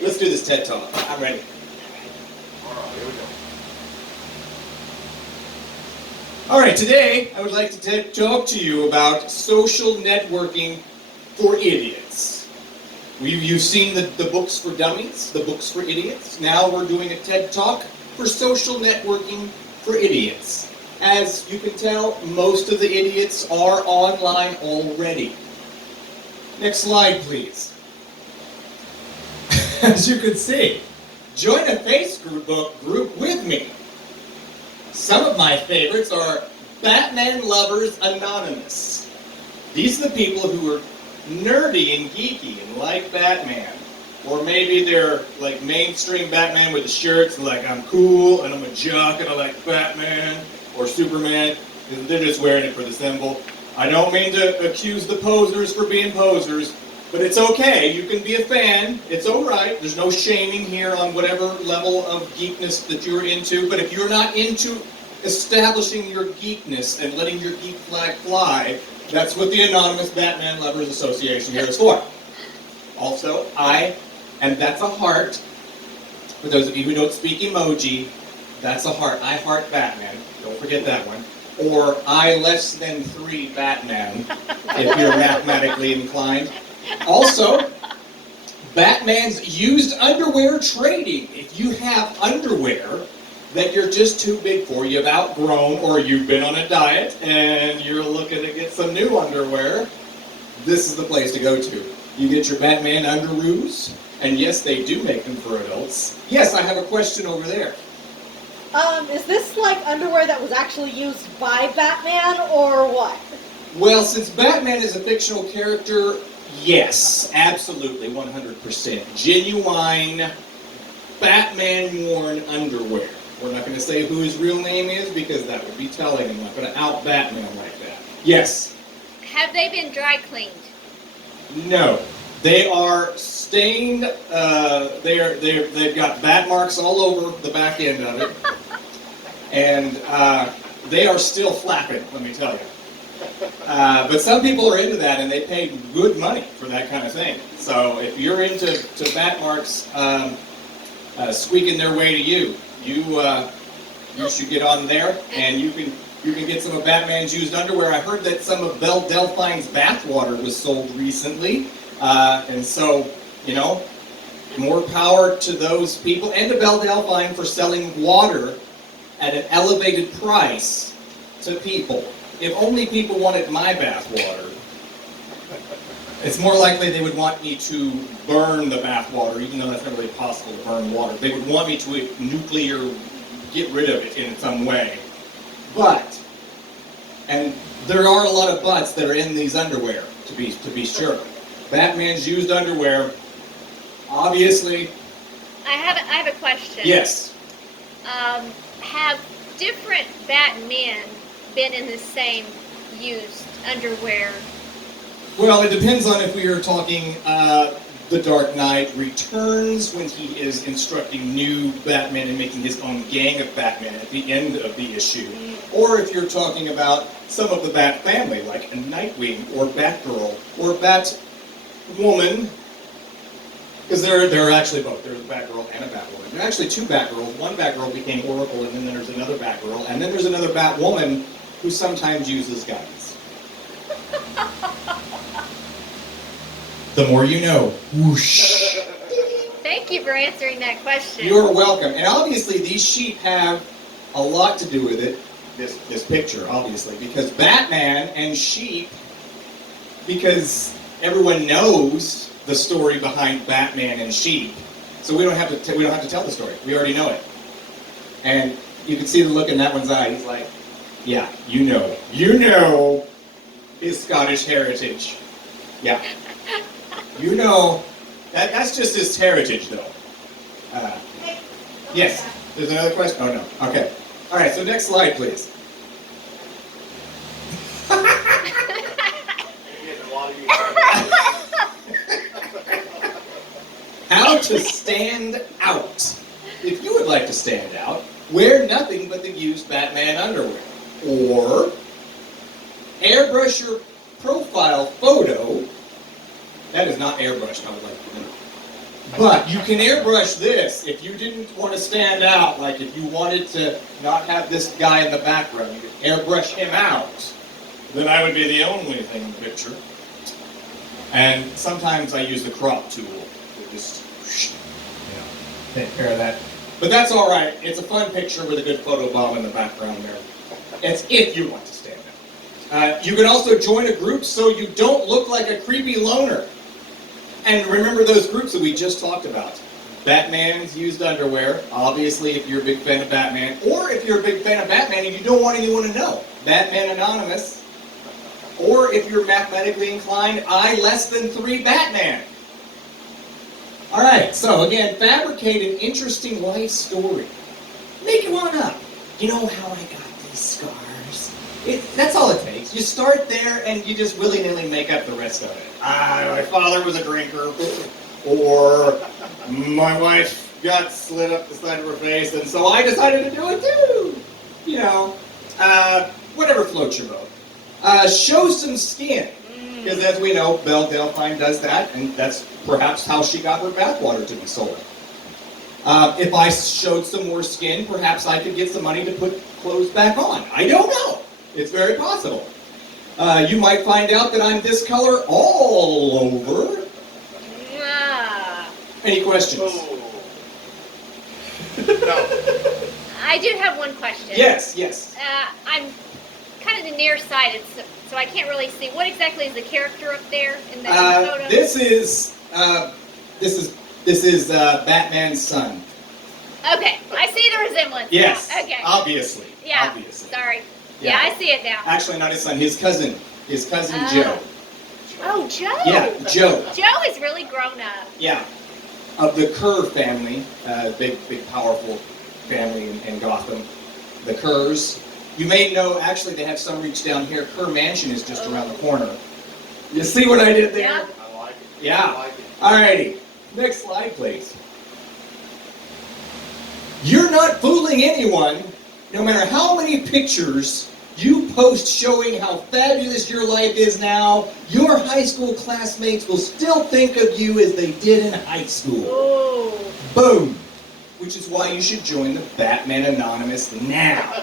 Let's do this TED Talk. I'm ready. All right, here we go. All right, today I would like to talk to you about social networking for idiots. You've seen the books for dummies, the books for idiots. Now we're doing a TED Talk for social networking for idiots. As you can tell, most of the idiots are online already. Next slide, please. As you can see, join a Facebook group with me. Some of my favorites are Batman Lovers Anonymous. These are the people who are nerdy and geeky and like Batman. Or maybe they're like mainstream Batman with the shirts, like I'm cool and I'm a jock and I like Batman or Superman. They're just wearing it for the symbol. I don't mean to accuse the posers for being posers, but it's okay. You can be a fan. It's all right. There's no shaming here on whatever level of geekness that you're into. But if you're not into establishing your geekness and letting your geek flag fly, that's what the Anonymous Batman Lovers Association here is for. Also, and that's a heart. For those of you who don't speak emoji, that's a heart. I heart Batman. Don't forget that one. Or I less than 3 Batman, if you're mathematically inclined. Also, Batman's used underwear trading. If you have underwear that you're just too big for, you've outgrown, or you've been on a diet and you're looking to get some new underwear, this is the place to go to. You get your Batman underoos, and yes, they do make them for adults. Yes, I have a question over there. Is this like underwear that was actually used by Batman, or what? Well, since Batman is a fictional character, yes, absolutely, 100%. Genuine Batman-worn underwear. We're not going to say who his real name is because that would be telling. I'm not going to out Batman like that. Yes? Have they been dry cleaned? No. They are stained. They've got bat marks all over the back end of it. And they are still flapping, let me tell you. But some people are into that, and they pay good money for that kind of thing. So if you're into bat marks squeaking their way to you, you should get on there, and you can get some of Batman's used underwear. I heard that some of Belle Delphine's bathwater was sold recently, and so, you know, more power to those people, and to Belle Delphine for selling water at an elevated price to people. If only people wanted my bathwater, it's more likely they would want me to burn the bathwater, even though that's not really possible to burn water. They would want me to nuclear get rid of it in some way. But, and there are a lot of buts that are in these underwear, to be sure. Batman's used underwear, obviously. I have a question. Yes. Have different Batmen been in the same used underwear? Well, it depends on if we are talking The Dark Knight Returns, when he is instructing new Batman and making his own gang of Batman at the end of the issue. Or if you're talking about some of the Bat family, like a Nightwing or Batgirl or Batwoman, because there are actually both. There's a Batgirl and a Batwoman. There are actually 2 Batgirls. One Batgirl became Oracle, and then there's another Batgirl, and then there's another Batwoman who sometimes uses guns. The more you know. Whoosh. Thank you for answering that question. You're welcome. And obviously these sheep have a lot to do with it, this picture, obviously, because Batman and sheep, because everyone knows the story behind Batman and sheep, so we don't have to tell the story. We already know it. And you can see the look in that one's eye. He's like, yeah, you know his Scottish heritage. Yeah. You know, that's just his heritage, though. Yes, there's another question? Oh, no. Okay. All right, so next slide, please. How to stand out. If you would like to stand out, wear nothing but the used Batman underwear. Or airbrush your profile photo. That is not airbrushed, I would like to know. But you can airbrush this if you didn't want to stand out, like if you wanted to not have this guy in the background, you could airbrush him out. Then I would be the only thing in the picture. And sometimes I use the crop tool to just, take care of that. But that's all right. It's a fun picture with a good photo bomb in the background there. It's if you want to stand out. You can also join a group so you don't look like a creepy loner. And remember those groups that we just talked about. Batman's used underwear, obviously if you're a big fan of Batman, or if you're a big fan of Batman and you don't want anyone to know. Batman Anonymous. Or if you're mathematically inclined, I less than 3 Batman. Alright, so again, fabricate an interesting life story. Make one up. You know how I got these scars? That's all it takes. You start there and you just willy-nilly make up the rest of it. My father was a drinker, or my wife got slit up the side of her face, and so I decided to do it too. You know, whatever floats your boat. Show some skin, because as we know, Belle Delphine does that, and that's perhaps how she got her bathwater to be sold. If I showed some more skin, perhaps I could get some money to put clothes back on. I don't know. It's very possible. You might find out that I'm this color all over. Any questions? No. I do have one question. Yes. I'm kind of the nearsighted, so I can't really see. What exactly is the character up there in the photo? This is Batman's son. Okay, I see the resemblance. Yes. Now. Okay. Obviously. Yeah. Obviously. Sorry. Yeah, I see it now. Actually, not his son. His cousin. His cousin Joe. Oh, Joe. Yeah, Joe. Joe is really grown up. Yeah. Of the Kerr family, big, powerful family in Gotham. The Kerrs. You may know, actually, they have some reach down here. Kerr Mansion is just around the corner. You see what I did there? Yeah. I like it. Yeah. I like it. Alrighty. Next slide, please. You're not fooling anyone, no matter how many pictures you post showing how fabulous your life is now. Your high school classmates will still think of you as they did in high school. Oh. Boom. Which is why you should join the Batman Anonymous now.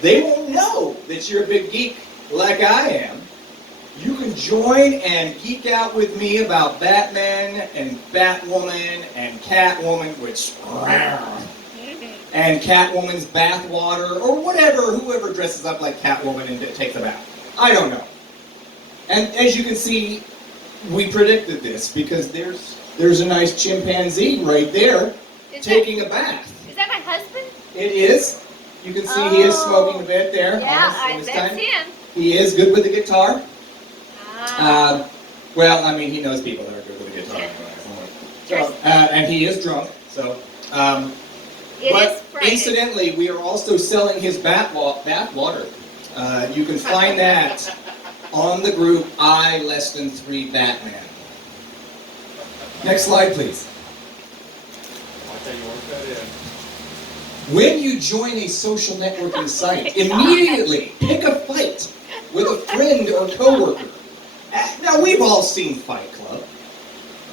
They won't know that you're a big geek like I am. You can join and geek out with me about Batman and Batwoman and Catwoman, which and Catwoman's bathwater, or whatever, whoever dresses up like Catwoman and takes a bath. I don't know. And as you can see, we predicted this because there's a nice chimpanzee right there taking a bath. Is that my husband? It is. You can see he is smoking a bit there. Yeah, this that's time. him. He is good with the guitar. Ah. Well, I mean, he knows people that are good with the guitar. So, and he is drunk, so... It is Friday. Incidentally, we are also selling his bath water. You can find that on the group I less than 3 Batman. Next slide, please. I like how you work that in. When you join a social networking site, immediately pick a fight with a friend or coworker. Now, we've all seen Fight Club.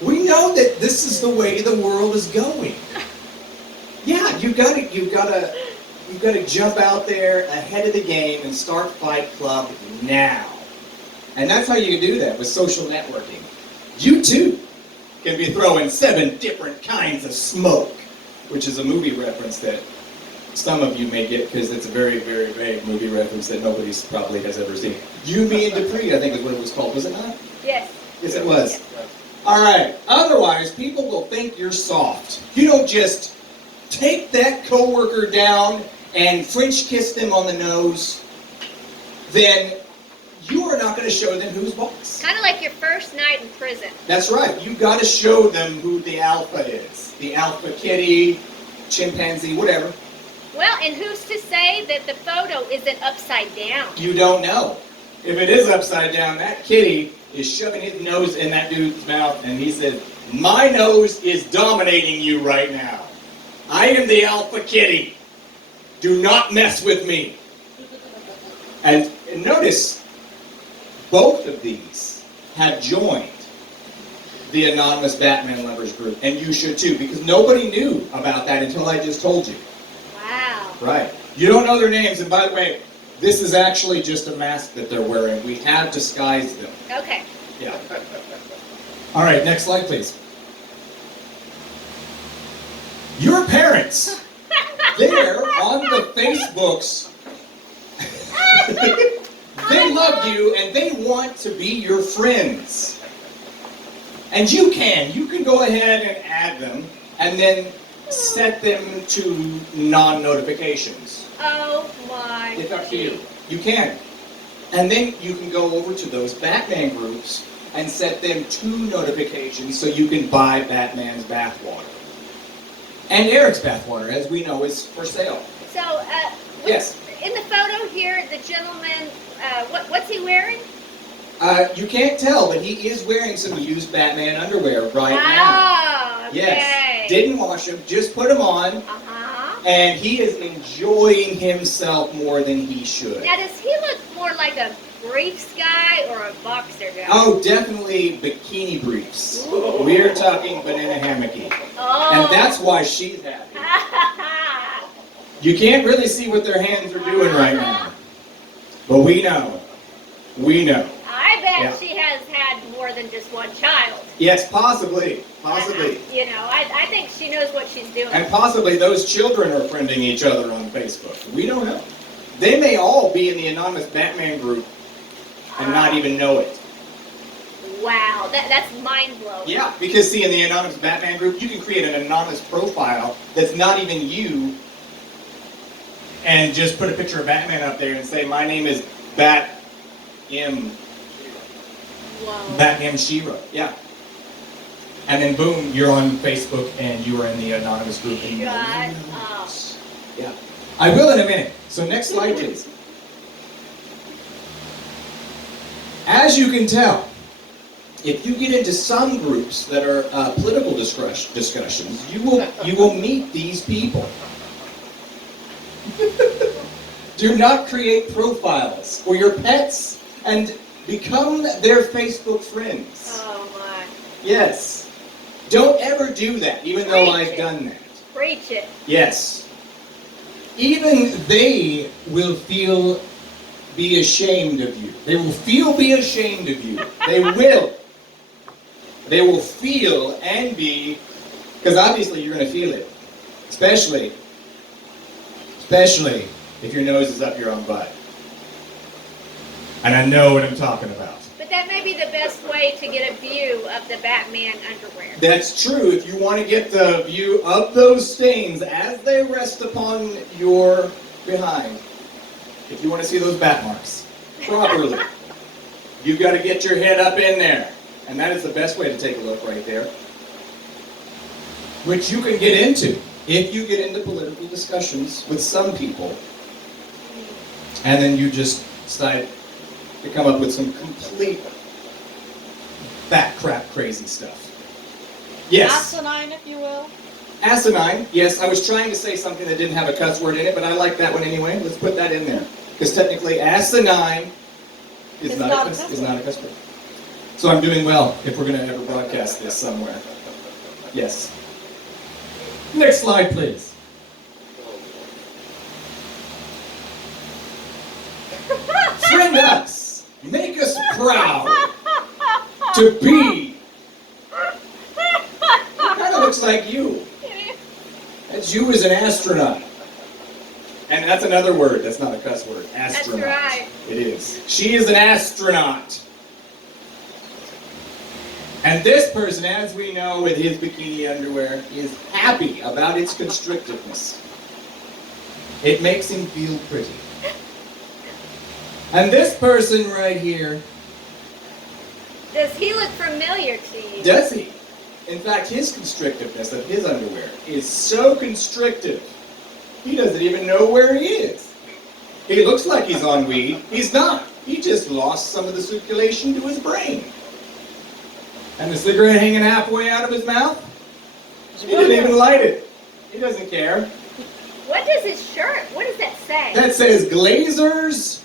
We know that this is the way the world is going. Yeah, you've got to jump out there ahead of the game and start Fight Club now. And that's how you do that with social networking. You too can be throwing 7 different kinds of smoke, which is a movie reference that some of you may get because it's a very, very vague movie reference that nobody probably has ever seen. You, Me, and Dupree, I think is what it was called, was it not? Yes. Yes, it was. All right. Otherwise, people will think you're soft. You don't just take that coworker down and French kiss them on the nose, then you are not going to show them who's boss. Kind of like your first night in prison. That's right. You've got to show them who the alpha is. The alpha kitty, chimpanzee, whatever. Well, and who's to say that the photo isn't upside down? You don't know. If it is upside down, that kitty is shoving his nose in that dude's mouth, and he says, "My nose is dominating you right now. I am the alpha kitty. Do not mess with me." And notice, both of these have joined the anonymous Batman lovers group, and you should too, because nobody knew about that until I just told you. Wow. Right. You don't know their names, and by the way, this is actually just a mask that they're wearing. We have disguised them. Okay. Yeah. All right, next slide, please. Your parents, they're on the Facebooks. They love you, and they want to be your friends. And you can go ahead and add them, and then set them to non-notifications. Oh my. It's up to you. You can. And then you can go over to those Batman groups and set them to notifications so you can buy Batman's bathwater. And Eric's bathwater, as we know, is for sale. So, Yes. in the photo here, the gentleman, what's he wearing? You can't tell, but he is wearing some used Batman underwear right now. Oh, okay. Yes. Didn't wash them, just put them on, Uh-huh. and he is enjoying himself more than he should. Now, does he look more like a briefs guy or a boxer guy? Oh, definitely bikini briefs. Ooh. We're talking banana hammocky. Oh. And that's why she's happy. You can't really see what their hands are doing right now. But we know. We know. I bet Yeah. she has had more than just one child. Yes, possibly. Possibly. You know, I think she knows what she's doing. And possibly those children are friending each other on Facebook. We don't know. They may all be in the anonymous Batman group and not even know it. Wow, that's mind-blowing. Yeah, because see, in the anonymous Batman group, you can create an anonymous profile that's not even you, and just put a picture of Batman up there and say, my name is Bat-M. Whoa. Batman Shira. Yeah. And then boom, you're on Facebook and you are in the anonymous group. And Shut nobody up. knows. Yeah. I will in a minute. So next slide, please. As you can tell, if you get into some groups that are political discussions, you will meet these people. Do not create profiles for your pets and become their Facebook friends. Oh my. Yes. Don't ever do that, even though Preach I've it. done that. Preach it. Yes. Even they will be ashamed of you. They will be ashamed of you. They will. They will feel and be, because obviously you're going to feel it. Especially if your nose is up your own butt. And I know what I'm talking about. But that may be the best way to get a view of the Batman underwear. That's true. If you want to get the view of those stains as they rest upon your behind, if you want to see those bat marks properly, you've got to get your head up in there. And that is the best way to take a look right there. Which you can get into if you get into political discussions with some people. And then you just decide to come up with some complete bat crap crazy stuff. Yes. Asinine, if you will. Asinine. Yes, I was trying to say something that didn't have a cuss word in it, but I like that one anyway. Let's put that in there. Because technically asinine is not a cuss word. So I'm doing well if we're going to ever broadcast this somewhere. Yes. Next slide, please. Friend us. Make us proud to be. It kind of looks like you. That's you as an astronaut. And that's another word. That's not a cuss word. Astronaut. That's right. It is. She is an astronaut. And this person, as we know, with his bikini underwear, is happy about its constrictiveness. It makes him feel pretty. And this person right here, Does he look familiar to you? does he? In fact, his constrictiveness of his underwear is so constrictive, he doesn't even know where he is. He looks like he's on weed. He's not. He just lost some of the circulation to his brain. And the cigarette hanging halfway out of his mouth? He didn't even light it. He doesn't care. What does his shirt, what does that say? That says Glazers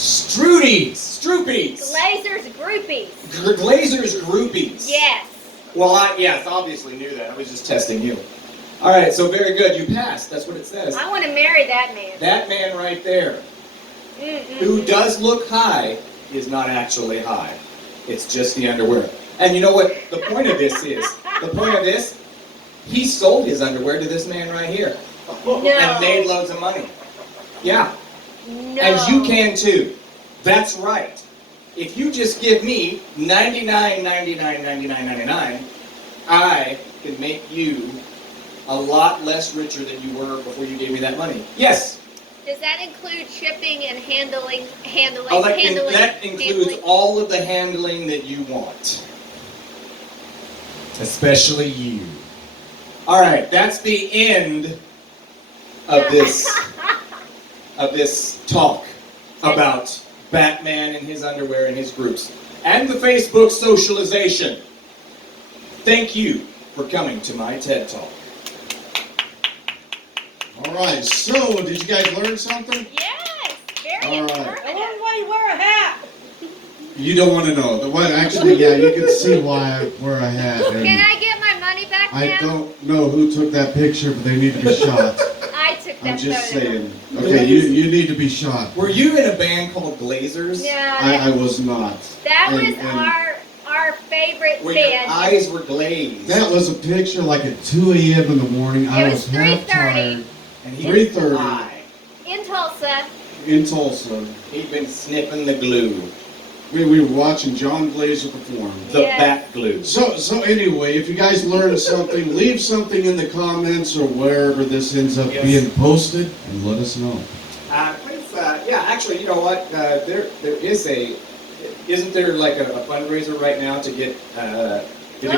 Stroopies. Glazer's groupies. Glazer's groupies. Yes. Well, yes, obviously knew that. I was just testing you. All right, so very good. You passed. That's what it says. I want to marry that man. That man right there, who does look high, is not actually high. It's just the underwear. And you know what the point of this is? The point of this, he sold his underwear to this man right here. No. And made loads of money. Yeah. No. And you can too. That's right. If you just give me $99.99, I can make you a lot less richer than you were before you gave me that money. Yes. Does that include shipping and handling? That includes all of the handling that you want. Especially you. All right, that's the end of this talk about Batman and his underwear and his groups and the Facebook socialization. Thank you for coming to my TED Talk. All right, so did you guys learn something? Yes. Very All right. I informative. wonder why you wear a hat. You don't want to know. Actually, yeah, you can see why I wear a hat. And Can I get my money back I now? don't know who took that picture, but they need to be shot. I took that I'm just photo. saying. Okay, you need to be shot. Were you in a band called Glazers? Yeah. I was not. That was And our favorite Where your band. eyes were glazed. that was a picture like at 2 a.m. in the morning. I It was was half 3:30. tired. And he 3:30. was high. In Tulsa. In Tulsa. He'd been sniffing the glue. We were watching John Glazer perform. The Yes. bat glue. So anyway, if you guys learned something, leave something in the comments or wherever this ends up Yes. being posted, and let us know. Yeah, actually, you know what? There is isn't there like a fundraiser right now to get Oh,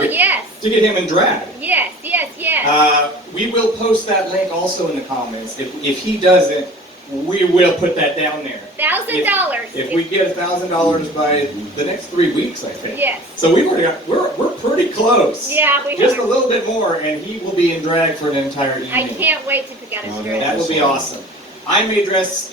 yes. to get him in drag? Yes, yes, yes. We will post that link also in the comments. If he doesn't, we will put that down there. $1,000. If we get $1,000 by the next 3 weeks, I think. Yes. So we've already got, we're pretty close. Yeah, we Just are. a little bit more, and he will be in drag for an entire evening. I can't wait to get Oh, us no. dressed. That will be awesome. I may dress